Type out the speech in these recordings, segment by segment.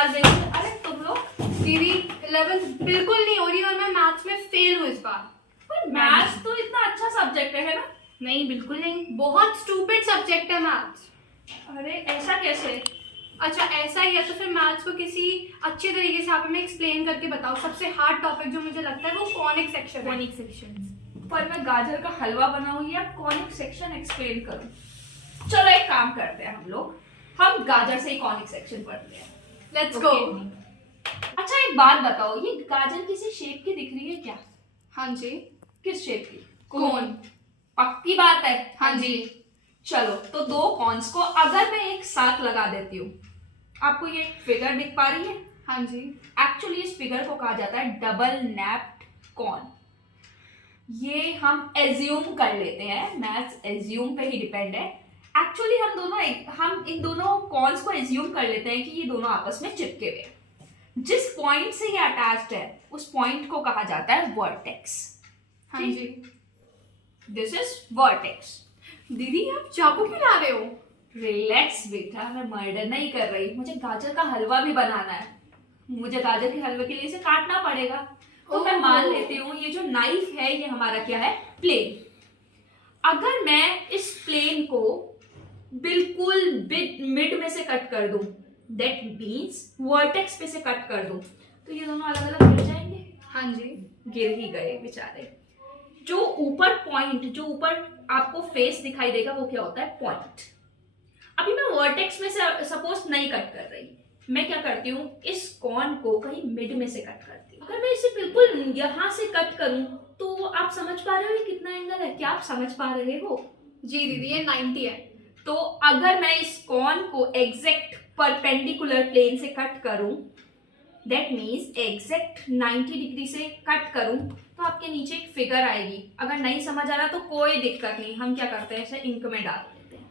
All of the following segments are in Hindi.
निकाल देंगे। अरे तुम लोग दीदी 11th बिल्कुल नहीं हो रही और मैं मैथ्स में फेल हूँ इस बार। पर मैथ्स तो इतना अच्छा सब्जेक्ट है ना? नहीं बिल्कुल नहीं, बहुत स्टूपिड सब्जेक्ट है मैथ्स। अरे ऐसा कैसे? अच्छा ऐसा ही है तो फिर मैथ्स को किसी अच्छे तरीके से आप हमें एक्सप्लेन करके बताओ। सबसे हार्ड टॉपिक जो मुझे लगता है वो कॉनिक सेक्शन है। Conic sections. पर मैं गाजर का हलवा बनाऊं या कॉनिक सेक्शन एक्सप्लेन करूं? चलो एक काम करते हैं, हम गाजर से ही कॉनिक सेक्शन पढ़ते हैं। Let's go. अच्छा एक बात बताओ, ये गाजर किसी शेप की दिख रही है क्या? हाँ जी। किस शेप की? कौन? पक्की बात है? हाँ जी। चलो तो दो कॉन्स को अगर मैं एक साथ लगा देती हूँ, आपको ये फिगर दिख पा रही है? हाँ जी। एक्चुअली इस फिगर को कहा जाता है डबल नैप्ड कॉन। ये हम एज्यूम कर लेते हैं, मैथ्स एज्यूम पे ही डिपेंड है। एक्चुअली हम इन दोनों कॉन्स को एज्यूम कर लेते हैं कि ये दोनों आपस में चिपके हुए हैं। जिस पॉइंट से ये अटैच्ड है उस पॉइंट को कहा जाता है वर्टेक्स। हाँ जी। This is vertex. दीदी आप चाकू क्यों ला रहे हो? रिलैक्स बेटा, मैं मर्डर नहीं कर रही, मुझे गाजर का हलवा भी बनाना है। मुझे गाजर के हलवे के लिए इसे काटना पड़ेगा। तो मैं मान लेती हूँ ये जो नाइफ है ये हमारा क्या है? प्लेन। अगर मैं इस प्लेन को बिल्कुल मिड में से कट कर दूं, दैट मीन्स वर्टेक्स पे से कट कर दूं, तो ये दोनों अलग अलग गिर जाएंगे। हाँ जी। गिर ही गए बेचारे। जो ऊपर पॉइंट, जो ऊपर आपको फेस दिखाई देगा वो क्या होता है? पॉइंट। अभी मैं वर्टेक्स में से सपोज नहीं कट कर रही, मैं क्या करती हूँ, इस कॉन को कहीं मिड में से कट करती हूँ। अगर मैं इसे बिल्कुल यहां से कट करूं तो आप समझ पा रहे हो ये कितना एंगल है? क्या आप समझ पा रहे हो? जी दीदी ये 90 है। तो अगर मैं इस कॉन को एग्जैक्ट परपेंडिकुलर प्लेन से कट करूं, दैट मीन्स एग्जैक्ट 90 डिग्री से कट करूं, तो आपके नीचे एक फिगर आएगी। अगर नहीं समझ आ रहा तो कोई दिक्कत नहीं, हम क्या करते हैं, इसे इंक में डाल देते हैं।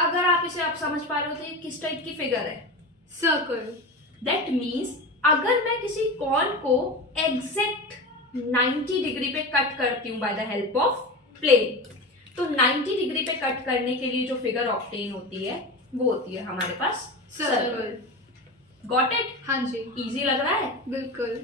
अगर आप इसे आप समझ पा रहे हो तो ये किस टाइप की फिगर है? सर्कल। दैट मीन्स अगर मैं किसी कॉन को एग्जैक्ट 90 डिग्री पे कट करती हूँ by the help of plane, तो 90 डिग्री पे कट करने के लिए जो फिगर ऑब्टेन होती है वो होती है हमारे पास सर्कल। Got it? हाँ जी। इजी लग रहा है? बिल्कुल।